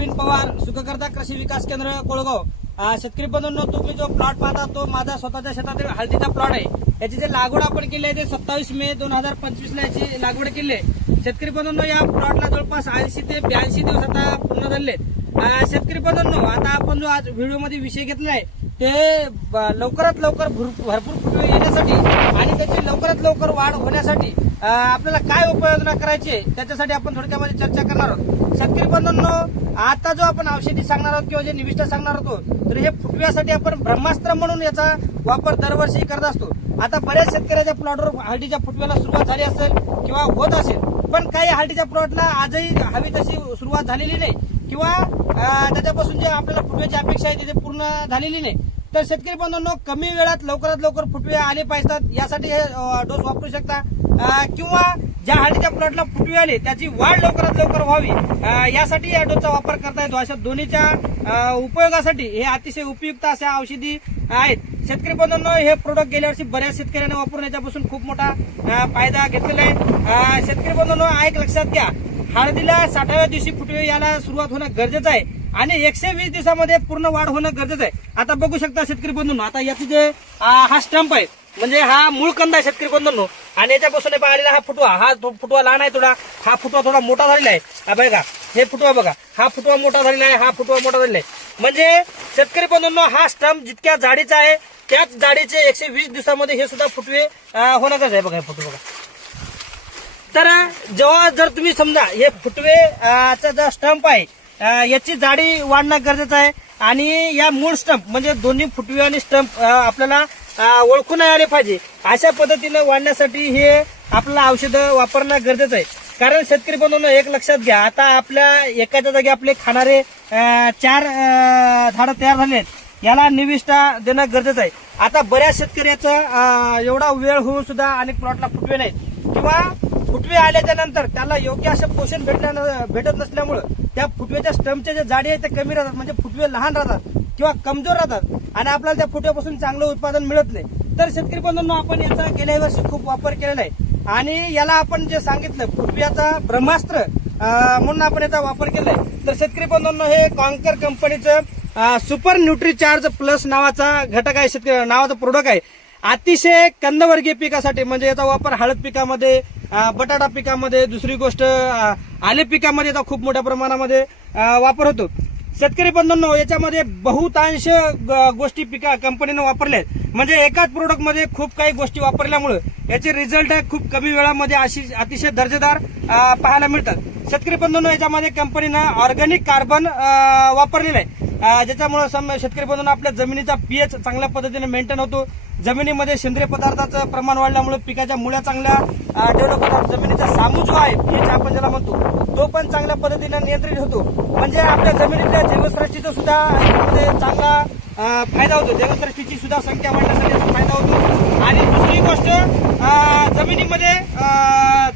प्रवीण पवार, सुखकर्ता कृषी विकास केंद्र कोळगाव। शेतकरी बंधूंनो, तुम्ही जो प्लॉट पाहता तो माझा स्वतःच्या शेतातील हळदीचा प्लॉट आहे। याची जे लागवड आपण केली आहे ते 27 मे 2025 ला याची लागवड केली आहे। शेतकरी बंधूंनो, या प्लॉटला जवळपास 80 ते 82 दिवस आता पूर्ण झाले। शेतकरी बंधूंनो, आता आपण जो आज व्हिडिओमध्ये विषय घेतला आहे ते लवकरात लवकर भरपूर फुटवे येण्यासाठी आणि त्याची लवकरात लवकर वाढ होण्यासाठी आपल्याला काय उपाययोजना करायची त्याच्यासाठी आपण थोडक्यामध्ये चर्चा करणार आहोत। शेतकरी बंधूंनो, आता जो आपण औषधी सांगणार आहोत किंवा जे निविष्ठा सांगणार होतो तर हे फुटव्यासाठी आपण ब्रह्मास्त्र म्हणून याचा वापर दरवर्षी करत असतो। आता बऱ्याच शेतकऱ्याच्या प्लॉटवर हळदीच्या फुटव्याला सुरुवात झाली असेल किंवा होत असेल, पण काही हळदीच्या प्लॉटला आजही हवी तशी सुरुवात झालेली नाही किंवा त्याच्यापासून जे आपल्याला फुटव्याची अपेक्षा आहे ते पूर्ण झालेली नाही। तर शेतकरी बंधूंनो, कमी वेळात लवकरात लवकर फुटवे आले पाहिजेत यासाठी हे डोस वापरू शकता किंवा ज्या हळदीच्या प्लॉटला फुटवे आले त्याची वाढ लवकरात लवकर व्हावी यासाठी या डोसचा वापर करता येतो। अशा दोन्हीच्या उपयोगासाठी हे अतिशय उपयुक्त अशा औषधी आहेत। शेतकरी बंधूंनो, हे प्रोडक्ट गेल्या वर्षी बऱ्याच शेतकऱ्यांना वापरून याच्यापासून खूप मोठा फायदा घेतलेला आहे। शेतकरी बंधूंनो, एक लक्षात घ्या, हळदीला 60व्या दिवशी फुटवे यायला सुरुवात होणं गरजेचं आहे आणि 120 दिवसामध्ये पूर्ण वाढ होणं गरजेचं आहे। आता बघू शकता शेतकरी बंधूंनो, आता याचे जे हा स्टंप आहे म्हणजे हा मूळ कंद आहे शेतकरी बंधूंनो, आणि याच्यापासून आलेला हा फुटवा लहान आहे थोडा, हा फुटवा थोडा मोठा झालेला आहे। बघा हे फुटवा बघा, हा फुटवा मोठा झालेला आहे, हा फुटवा मोठा झालेला आहे। म्हणजे शेतकरी बंधूंनो, हा स्टंप जितक्या जाडीचा आहे त्याच जाडीचे 120 दिवसामध्ये हे सुद्धा फुटवे होणं गरजेचं आहे। बघा हे फुटवा बघा। तर जेव्हा जर तुम्ही समजा हे फुटवेचा जो स्टंप आहे याची जाडी वाढणं गरजेचं आहे आणि या मूळ स्टंप म्हणजे दोन्ही फुटवे आणि स्टंप आपल्याला ओळखून आले पाहिजे। अशा पद्धतीने वाढण्यासाठी हे आपल्याला औषधं वापरणं गरजेचं आहे। कारण शेतकरी बंधूंनो, एक लक्षात घ्या, आता आपल्या एकाच्या जागी आपले खाणारे 4 झाडं तयार झाले आहेत, याला निविष्ठा देणं गरजेचं आहे। आता बऱ्याच शेतकऱ्याचा एवढा वेळ होऊन सुद्धा अनेक प्लॉटला फुटवे नाही किंवा फुटवे आल्याच्या नंतर त्याला योग्य असं पोषण भेटत नसल्यामुळे त्या फुटव्याच्या स्टंपच्या जे जाडी आहे ते कमी राहतात, म्हणजे फुटवे लहान राहतात किंवा कमजोर राहतात आणि आपल्याला त्या फुटव्यापासून चांगलं उत्पादन मिळत नाही। तर शेतकरी बंधूंनो, आपण याचा गेल्या वर्षी खूप वापर केलेला आहे आणि याला आपण जे सांगितलं फुटव्याचा ब्रह्मास्त्र म्हणून आपण याचा वापर केलाय। तर शेतकरी बंधूंनो, हे कॉन्कर कंपनीचं सुपर न्यूट्रीचार्ज प्लस नावाचा घटक आहे, शेतकरी नावाचा प्रोडक्ट आहे। अतिशय कंदवर्गीय पिकासाठी म्हणजे याचा वापर हळद पिकामध्ये, बटाटा पिकामध्ये, दुसरी गोष्ट आले पिकामध्ये याचा खूप मोठ्या प्रमाणामध्ये वापर होतो। शेतकरी बंधूंनो, याच्यामध्ये बहुतांश गोष्टी कंपनीने वापरल्या आहेत, म्हणजे एकाच प्रोडक्ट मध्ये खूप काही गोष्टी वापरल्यामुळे याचे रिझल्ट खूप कमी वेळामध्ये अतिशय दर्जेदार पाहायला मिळतात। शेतकरी बंधूंनो, याच्यामध्ये कंपनीनं ऑर्गॅनिक कार्बन वापरलेलं आहे, ज्याच्यामुळे शेतकरी बंधूंनो आपल्या जमिनीचा पीएच चांगल्या पद्धतीने मेंटेन होतो। जमिनीमध्ये सेंद्रिय पदार्थाचं प्रमाण वाढल्यामुळे पिकाच्या मुळ्या चांगल्या डेव्हलप होतात। जमिनीचा सामू जो आहे पीएच आपण ज्याला म्हणतो तो पण चांगल्या पद्धतीने नियंत्रित होतो, म्हणजे आपल्या जमिनीतल्या जैवसृष्टीचा सुद्धा यामध्ये चांगला फायदा होतो। जैवसृष्टीची सुद्धा संख्या वाढण्यासाठी फायदा होतो आणि दुसरी गोष्ट जमिनीमध्ये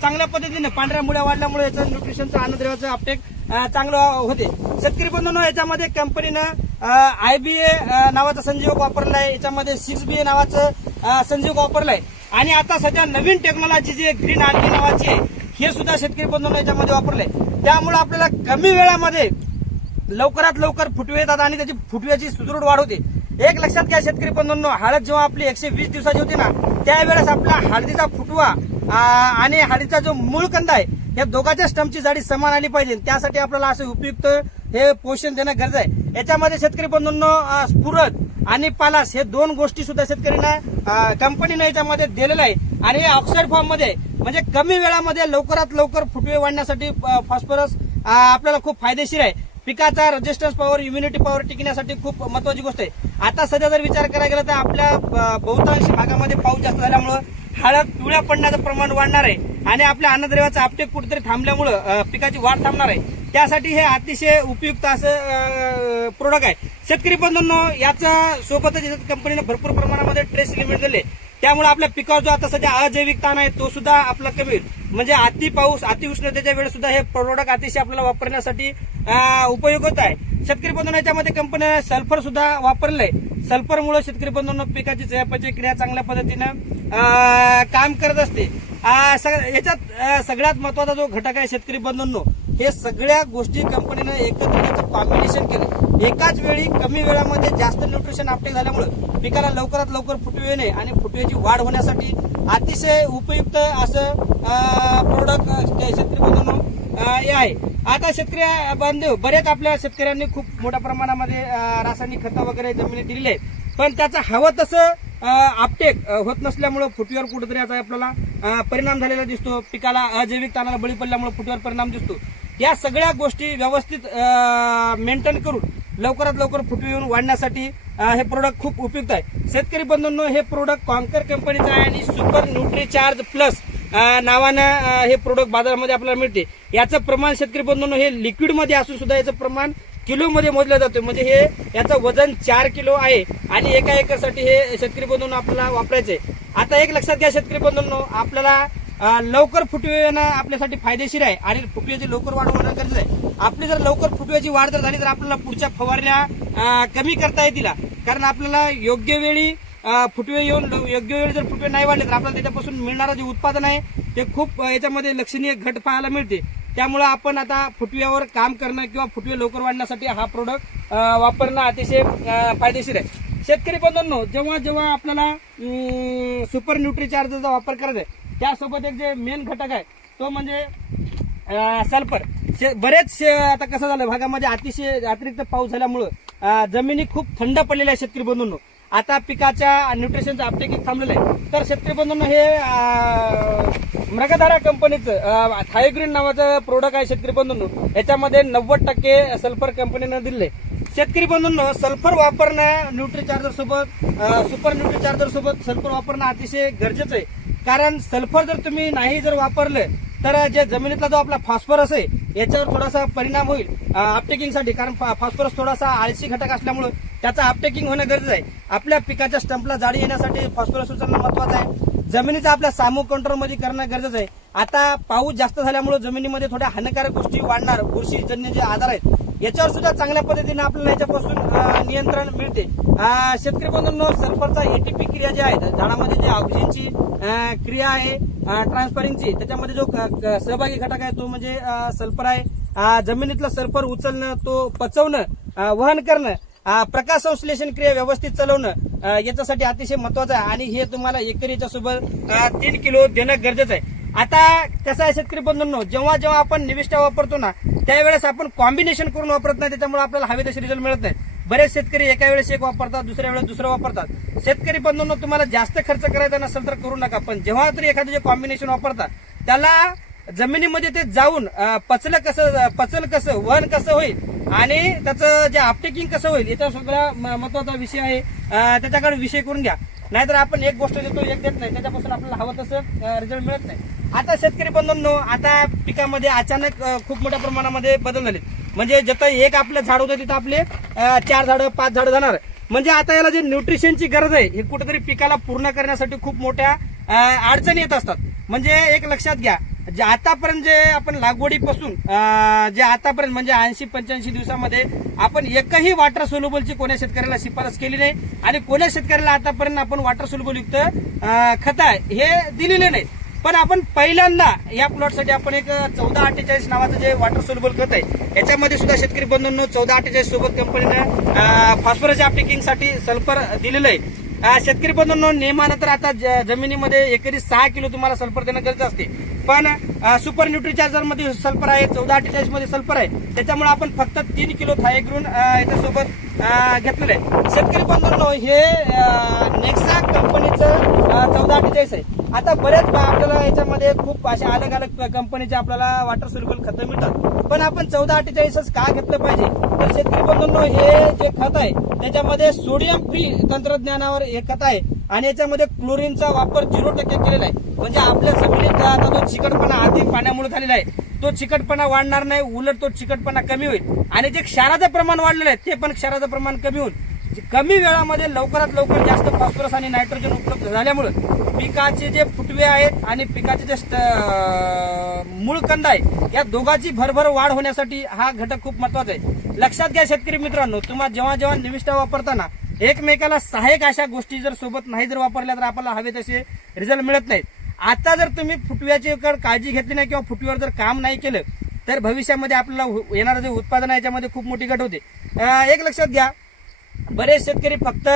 चांगल्या पद्धतीने पांढऱ्या मुळ्या वाढल्यामुळे याचं न्यूट्रिशनचं अन्नद्रव्याचं अपटेक चांगलं होते। शेतकरी बंधूंनो, याच्यामध्ये कंपनीनं IBA नावाचा संजीवक वापरलाय, याच्यामध्ये 6BA नावाचं संजीवक वापरलाय आणि आता सध्या नवीन टेक्नॉलॉजी जी ग्रीन आर्मी नावाची आहे हे सुद्धा शेतकरी बंधूंनो याच्यामध्ये वापरलंय। त्यामुळे आपल्याला कमी वेळामध्ये लवकरात लवकर फुटवे येतात आणि त्याची फुटव्याची सुदृढ वाढ होते। एक लक्षात घ्या शेतकरी बंधूंनो, हळद जेव्हा आपली 120 दिवसाची होती ना त्यावेळेस आपला हळदीचा फुटवा आणि हळदीचा जो मूळ कंद आहे या दोघांच्या स्टंपची जाडी समान आली पाहिजे, त्यासाठी आपल्याला असं उपयुक्त हे पोषण देणं गरज आहे। याच्यामध्ये शेतकरी बंधूंनो स्फुरद आणि पालास हे 2 गोष्टी सुद्धा शेतकऱ्यांना कंपनीने याच्यामध्ये दिलेलं आहे आणि हे ऑक्साईड फॉर्म मध्ये म्हणजे कमी वेळामध्ये लवकरात लवकर फुटवे वाढण्यासाठी फॉस्फरस आपल्याला खूप फायदेशीर आहे। पिकाचा रेजिस्टन्स पॉवर, इम्युनिटी पॉवर टिकण्यासाठी खूप महत्वाची गोष्ट आहे। आता सध्या जर विचार करायला गेला तर आपल्या बहुतांश भागामध्ये पाऊस जास्त झाल्यामुळे हळद पिवळ्या पडण्याचं प्रमाण वाढणार आहे आणि आपल्या अन्नद्रव्याचा अपटेक कुठेतरी थांबल्यामुळे पिकाची वाढ थांबणार आहे। त्यासाठी हे अतिशय उपयुक्त असं प्रोडक्ट आहे। शेतकरी बंधूंनो, याचा सोबतच कंपनीने भरपूर प्रमाणामध्ये ट्रेस एलिमेंट दिले, त्यामुळे आपल्या पिकावर जो आता सध्या अजैविक ताण आहे तो सुद्धा आपला कमी होईल। म्हणजे अति पाऊस, अति उष्णतेच्या वेळेस सुद्धा हे प्रोडक्ट अतिशय आपल्याला वापरण्यासाठी उपयुक्त आहे। शेतकरी बंधूंनो, याच्यामध्ये कंपनीने सल्फर सुद्धा वापरलंय। सल्फरमुळे शेतकरी बंधूंनो पिकाची चयापचय क्रिया चांगल्या पद्धतीने काम करत असते याच्यात सगळ्यात महत्वाचा जो घटक आहे शेतकरी बंधूंनो, हे सगळ्या गोष्टी कंपनीनं एकत्र कॉम्बिनेशन केलं. एकाच वेळी कमी वेळामध्ये जास्त न्यूट्रिशन अपटेक झाल्यामुळे पिकाला लवकरात लवकर फुटवे येणे आणि फुटव्याची वाढ होण्यासाठी अतिशय उपयुक्त असं प्रोडक्ट शेतकरी बंधूंनो हे आहे. आता शेतकरी बांधव बरेच आपल्या शेतकऱ्यांनी खूप मोठ्या प्रमाणामध्ये रासायनिक खतं वगैरे जमिनीत दिलेले आहेत, पण त्याचा हवं तसं अपटेक होत नसल्यामुळे फुटव्यावर कुठेतरी आता आपल्याला परिणाम झालेला दिसतो. पिकाला अजैविक ताणाला बळी पडल्यामुळे फुटव्यावर परिणाम दिसतो. या सगळ्या गोष्टी व्यवस्थित मेंटेन करून लवकरात लवकर फुटवे येऊन वाढण्यासाठी हे प्रोडक्ट खूप उपयुक्त आहे. शेतकरी बंधूंनो, हे प्रोडक्ट कॉन्कर कंपनीचं आहे आणि सुपर न्यूट्रीचार्ज प्लस नावानं हे प्रोडक्ट बाजारामध्ये आपल्याला मिळते. याचं प्रमाण शेतकरी बंधूंनो हे लिक्विड मध्ये असून सुद्धा याचं प्रमाण किलो मध्ये मोजलं जातं. म्हणजे हे याचं वजन 4 किलो आहे आणि एका एकरसाठी हे शेतकरी बंधूंनो आपल्याला वापरायचंय. आता एक लक्षात घ्या शेतकरी बंधूंनो, आपल्याला लवकर फुटवे येणं आपल्यासाठी फायदेशीर आहे आणि फुटव्याची लवकर वाढ होणं गरजेचं आहे. आपली जर लवकर फुटव्याची वाढ जर झाली तर आपल्याला पुढच्या फवारण्या कमी करता येतील, कारण आपल्याला योग्य वेळी फुटवे येऊन योग्य वेळी जर फुटवे नाही वाढले तर आपल्याला त्याच्यापासून मिळणारं जे उत्पादन आहे ते खूप याच्यामध्ये लक्षणीय घट पाहायला मिळते. त्यामुळे आपण आता फुटव्यावर काम करणं किंवा फुटवे लवकर वाढण्यासाठी हा प्रोडक्ट वापरणं अतिशय फायदेशीर आहे. शेतकरी बंधूंनो, जेव्हा जेव्हा आपल्याला सुपर न्यूट्रीचार्जरचा वापर करायचा आहे त्यासोबत एक जे मेन घटक आहे तो म्हणजे सल्फर. बरेच आता कसं झालं, भागामध्ये अतिरिक्त पाऊस झाल्यामुळं जमिनी खूप थंड पडलेल्या आहे शेतकरी बंधूंनो. आता पिकाच्या न्यूट्रिशनचं अपटेक थांबलेलं आहे. तर शेतकरी बंधूंनो, हे मृगधारा कंपनीचं थायोग्रीन नावाचं प्रोडक्ट आहे शेतकरी बंधूंनो. याच्यामध्ये 90% सल्फर कंपनीनं दिले. शेतकरी बंधूंनो, सल्फर वापरणं न्यूट्रीचार्जर सोबत सुपर न्यूट्रीचार्जर सोबत सल्फर वापरणं अतिशय गरजेचं आहे. कारण सल्फर जर तुम्ही नाही जर वापरलं तर जे जमिनीतला जो आपला फॉस्फरस आहे याच्यावर थोडासा परिणाम होईल अपटेकिंगसाठी. कारण फॉस्फरस थोडासा आळशी घटक असल्यामुळे त्याचं अपटेकिंग होणं गरजेचं आहे. आपल्या पिकाच्या स्टंपला जाडी येण्यासाठी फॉस्फरस उचलणं महत्वाचं आहे. जमिनीचा आपल्या सामूहिक कंट्रोलमध्ये करणं गरजेचं आहे. आता पाऊस जास्त झाल्यामुळे जमिनीमध्ये थोड्या हानिकारक गोष्टी वाढणार, बुरशीजन्य जे आजार आहेत याच्यावर सुद्धा चांगल्या पद्धतीने आपल्याला याच्यापासून नियंत्रण मिळते. शेतकरी बंधूंनो, सल्फरचा एटीपी क्रिया जी आहे झाडामध्ये जे ऑक्सिजनची क्रिया आहे ट्रान्सफरिंगची, त्याच्यामध्ये जो सहभागी घटक आहे तो म्हणजे सल्फर आहे. जमिनीतलं सल्फर उचलणं, तो पचवणं, वहन करणं, प्रकाश संश्लेषण क्रिया व्यवस्थित चालवणं याच्यासाठी अतिशय महत्वाचं आहे आणि हे तुम्हाला एकरीच्या सोबत 3 किलो देणं गरजेचं आहे. आता कसं आहे शेतकरी बंधूंनो, जेव्हा जेव्हा आपण निविष्ठा वापरतो ना त्यावेळेस आपण कॉम्बिनेशन करून वापरत नाही, त्याच्यामुळे आपल्याला हवे तसे रिझल्ट मिळत नाही. बरेच शेतकरी एका वेळेस एक वापरतात, दुसऱ्या वेळेस दुसरं वापरतात. शेतकरी बंधूंनो, तुम्हाला जास्त खर्च करायचा नसेल तर करू नका, पण जेव्हा तरी एखादं जे कॉम्बिनेशन वापरतात त्याला जमिनीमध्ये ते जाऊन पचल कसं वहन कसं होईल आणि त्याचं जे अपटेकिंग कसं होईल याचा सगळा महत्वाचा विषय आहे. त्याच्याकडे विषय करून घ्या, नाहीतर आपण एक गोष्ट देतो एक देत नाही, त्याच्यापासून आपल्याला हवं तसं रिझल्ट मिळत नाही. आता शेतकरी बंधूंनो, आता पिकामध्ये अचानक खूप मोठ्या प्रमाणामध्ये बदल झाले. म्हणजे जिथं एक आपलं झाड होतं तिथं आपले 4 झाडं 5 झाडं जाणार. म्हणजे आता याला जे न्यूट्रिशनची गरज आहे हे कुठेतरी पिकाला पूर्ण करण्यासाठी खूप मोठ्या अडचणी येत असतात. म्हणजे एक लक्षात घ्या, जे आतापर्यंत जे आपण लागवडीपासून जे आतापर्यंत म्हणजे 80-85 दिवसामध्ये आपण एकही वॉटर सोल्युबलची कोण्या शेतकऱ्याला शिफारस केली नाही आणि कोण्या शेतकऱ्याला आतापर्यंत आपण वॉटर सोल्युबल युक्त खत हे दिलेले नाही. पण आपण पहिल्यांदा या प्लॉटसाठी आपण एक 1448 नावाचं जे वॉटर सोल्युबल खत आहे याच्यामध्ये सुद्धा शेतकरी बंधूंनो 1448 सोबत कंपनीनं फॉस्फरस अपटेकिंगसाठी सल्फर दिलेलं आहे. शेतकरी बंधूंनो, नियमानं तर आता जमिनीमध्ये एकरी 6 किलो तुम्हाला सल्फर देणं गरजेचं असते, पण सुपर न्यूट्रीचार्जर मध्ये सल्फर आहे, 1448 मध्ये सल्फर आहे, त्याच्यामुळे आपण फक्त 3 किलो थायग्रून याच्यासोबत घेतलेलं आहे. शेतकरी बंधूंनो, हे नेक्सा कंपनीचं 1448 आहे. आता बरेच आपल्याला याच्यामध्ये खूप अशा अलग अलग कंपनीचे आपल्याला वॉटर सोल्युबल खतं मिळतात, पण आपण 1448च का घेतलं पाहिजे तर शेतकरी बंधूंनो, हे जे खत आहे त्याच्यामध्ये सोडियम फ्री तंत्रज्ञानावर हे खत आहे आणि याच्यामध्ये क्लोरीनचा वापर 0% केलेला आहे. म्हणजे आपल्या जमिनीत आता जो चिकटपणा आधी पाण्यामुळे झालेला आहे तो चिकटपणा वाढणार नाही, उलट तो चिकटपणा कमी होईल आणि जे क्षाराचं प्रमाण वाढलेलं आहे ते पण क्षाराचं प्रमाण कमी होईल. कमी वेळामध्ये लवकरात लवकर जास्त फॉस्फरस आणि नायट्रोजन उपलब्ध झाल्यामुळे पिकाचे जे फुटवे आहेत आणि पिकाचे जे मूळ कंद आहे या दोघांची भरभर वाढ होण्यासाठी हा घटक खूप महत्वाचा आहे. लक्षात घ्या शेतकरी मित्रांनो, तुम्हाला जेव्हा जेव्हा निविष्ठा वापरताना एकमेकाला सहाय्यक अशा गोष्टी जर सोबत नाही जर वापरल्या तर आपल्याला हवे तसे रिझल्ट मिळत नाहीत. आता जर तुम्ही फुटव्याची काळजी घेतली नाही किंवा फुटव्यावर जर काम नाही केलं तर भविष्यामध्ये आपल्याला येणारं जे उत्पादन आहे याच्यामध्ये खूप मोठी घट होते. एक लक्षात घ्या, बरेच शेतकरी फक्त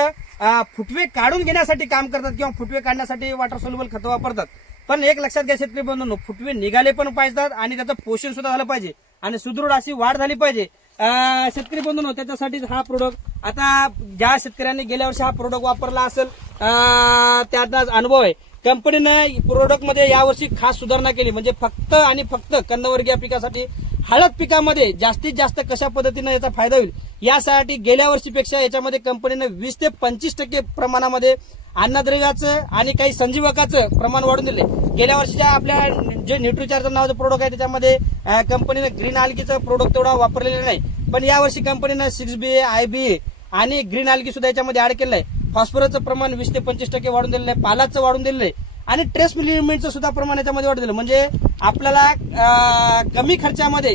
फुटवे काढून घेण्यासाठी काम करतात किंवा फुटवे काढण्यासाठी वॉटर सोल्युबल खतं वापरतात. पण एक लक्षात घ्या शेतकरी बंधूंनो, फुटवे निघाले पण पाहिजेत आणि त्याचं पोषण सुद्धा झालं पाहिजे आणि सुदृढ अशी वाढ झाली पाहिजे. शेतकरी बंधूंनो, त्याच्यासाठी हा प्रोडक्ट, आता ज्या शेतकऱ्यांनी गेल्या वर्षी हा प्रोडक्ट वापरला असेल त्यांना अनुभव आहे. कंपनीनं प्रोडक्ट मध्ये यावर्षी खास सुधारणा केली, म्हणजे फक्त आणि फक्त कंदवर्गीय पिकासाठी हळद पिकामध्ये जास्तीत जास्त कशा पद्धतीने याचा फायदा होईल यासाठी गेल्या वर्षीपेक्षा याच्यामध्ये कंपनीने 20 ते 25% प्रमाणामध्ये अन्नद्रव्याचं आणि काही संजीवकाचं प्रमाण वाढून दिले. गेल्या वर्षीच्या आपल्या जे न्यूट्रीचार्जर नावाचं प्रोडक्ट आहे त्याच्यामध्ये कंपनीने ग्रीन आल्गीचं प्रोडक्ट तेवढा वापरलेलं नाही, पण यावर्षी कंपनीनं 6BA, IBA आणि ग्रीन आल्गी सुद्धा याच्यामध्ये ऍड केलं आहे. फॉस्फरसचं प्रमाण 20 ते 25% वाढून दिलेलं आहे, पालाचं वाढून दिलेलं आहे आणि ट्रेस लिमिटचं सुद्धा प्रमाण याच्यामध्ये वाढून दिलं. म्हणजे आपल्याला कमी खर्चामध्ये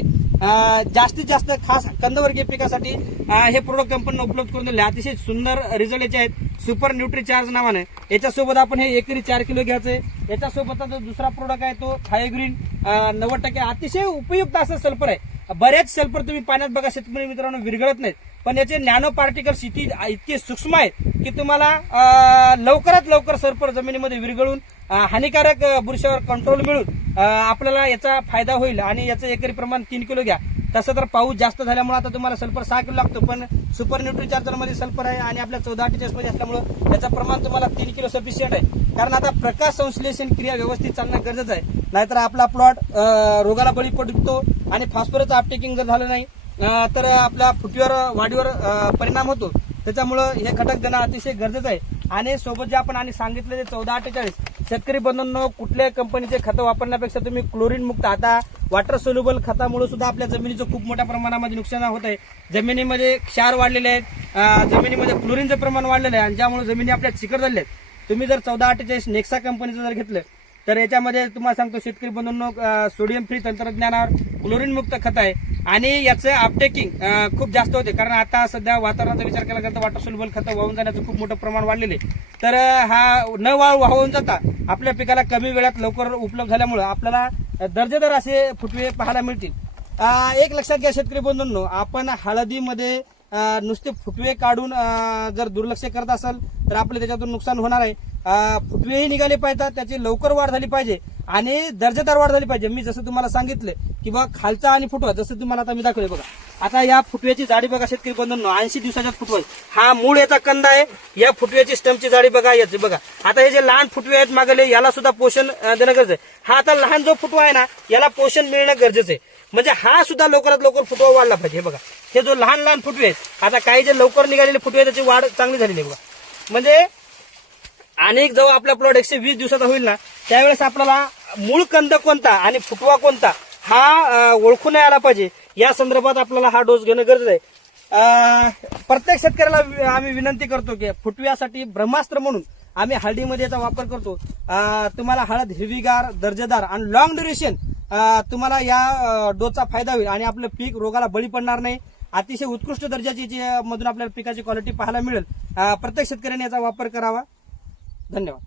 जास्तीत जास्त खास कंदवर्गीय पिकासाठी हे प्रोडक्ट कंपनीने उपलब्ध करून दिले. अतिशय सुंदर रिझल्ट याचे आहेत. सुपर न्यूट्रीचार्ज नावाने याच्यासोबत आपण हे एकरी 4 किलो घ्यायचंय. याच्यासोबत जो दुसरा प्रोडक्ट आहे तो थायोग्रीन 90% अतिशय उपयुक्त असं सल्फर आहे. बरेच सल्फर तुम्ही पाण्यात बघा शेतकरी मित्रांनो विरघळत नाहीत, पण याचे नॅनो पार्टिकल्स इतके सूक्ष्म आहेत की तुम्हाला लवकरात लवकर सल्फर जमिनीमध्ये विरघळून हानिकारक बुरशीवर कंट्रोल मिळून आपल्याला याचा फायदा होईल. आणि याचं एकरी प्रमाण 3 किलो घ्या. तसं तर पाऊस जास्त झाल्यामुळे आता तुम्हाला सल्फर 6 किलो लागतो, पण सुपर न्यूट्रीचार्जर मध्ये सल्फर आहे आणि आपल्या 1448 मध्ये असल्यामुळे त्याचं प्रमाण तुम्हाला 3 किलो सफिशियंट आहे. कारण आता प्रकाश संश्लेषण क्रिया व्यवस्थित चालणं गरजेचं आहे, नाहीतर आपला प्लॉट रोगाला बळी पडतो आणि फॉस्फरसचं अपटेकिंग जर झालं नाही तर आपल्या फुटव्यावर वाढीवर परिणाम होतो. त्याच्यामुळं हे घटक देणं अतिशय गरजेचं आहे. आणि सोबत जे आपण सांगितलं ते 1448 शेतकरी बंधूंनो, कुठल्याही कंपनीचे खतं वापरण्यापेक्षा तुम्ही क्लोरीन मुक्त, आता वॉटर सोल्युबल खतामुळे सुद्धा आपल्या जमिनीचं खूप मोठ्या प्रमाणामध्ये नुकसान होत आहे. जमिनीमध्ये क्षार वाढलेले आहेत, जमिनीमध्ये क्लोरीनचं प्रमाण वाढलेलं आहे आणि ज्यामुळे जमिनी आपल्या चिकट झालेल्या आहेत. तुम्ही जर 1448 नेक्सा कंपनीचं जर घेतलं तर याच्यामध्ये तुम्हाला सांगतो शेतकरी बंधूंनो, सोडियम फ्री तंत्रज्ञानावर क्लोरीन मुक्त खत आहे आणि याचं अपटेकिंग खूप जास्त होते. कारण आता सध्या वातावरणाचा विचार केला तर वॉटर सोल्युबल खतं वाहून जाण्याचं खूप मोठं प्रमाण वाढलेले, तर हा न वाहून जाता आपल्या पिकाला कमी वेळात लवकर उपलब्ध झाल्यामुळे आपल्याला दर्जेदार असे फुटवे पाहायला मिळतील. एक लक्षात घ्या शेतकरी बंधूंनो, आपण हळदीमध्ये नुसते फुटवे काढून जर दुर्लक्ष करत असाल तर आपले त्याच्यातून नुकसान होणार आहे. फुटवेही निघाले पाहिजेत, त्याची लवकर वाढ झाली पाहिजे आणि दर्जेदार वाढ झाली पाहिजे. मी जसं तुम्हाला सांगितलं की बघा खालचा आणि फुटवा, जसं तुम्हाला आता मी दाखवले बघा. आता या फुटव्याची जाडी बघा शेतकरी बंधूंनो, 80 दिवसाच्या फुटवा, हा मूळ याचा कंद आहे. या फुटव्याची स्टमची जाडी बघा, याची बघा. आता हे जे लहान फुटवे आहेत मागले, याला सुद्धा पोषण देणं गरजेचं आहे. हा आता लहान जो फुटवा आहे ना, याला पोषण मिळणं गरजेचं आहे. म्हणजे हा सुद्धा लवकरात लवकर फुटवा वाढला पाहिजे. हे बघा, हे जो लहान लहान फुटवे आहेत, आता काही जे लवकर निघालेले फुटवे आहेत त्याची वाढ चांगली झालेली आहे बघा. म्हणजे अनेक जेव्हा आपला प्लॉट 120 दिवसाचा होईल ना, त्यावेळेस आपल्याला मूळ कंद कोणता आणि फुटवा कोणता हा ओळखून आला पाहिजे. या संदर्भात आपल्याला हा डोस घेणं गरजेचं आहे. प्रत्येक शेतकऱ्याला आम्ही विनंती करतो की फुटव्यासाठी ब्रह्मास्त्र म्हणून आम्ही हळदीमध्ये याचा वापर करतो. तुम्हाला हळद हिरवीगार, दर्जेदार आणि लॉंग ड्युरेशन तुम्हाला या डोसचा फायदा होईल आणि आपलं पीक रोगाला बळी पडणार नाही. अतिशय उत्कृष्ट दर्जाची मधून आपल्याला पिकाची क्वालिटी पाहायला मिळेल. प्रत्येक शेतकऱ्याने याचा वापर करावा. धन्यवाद.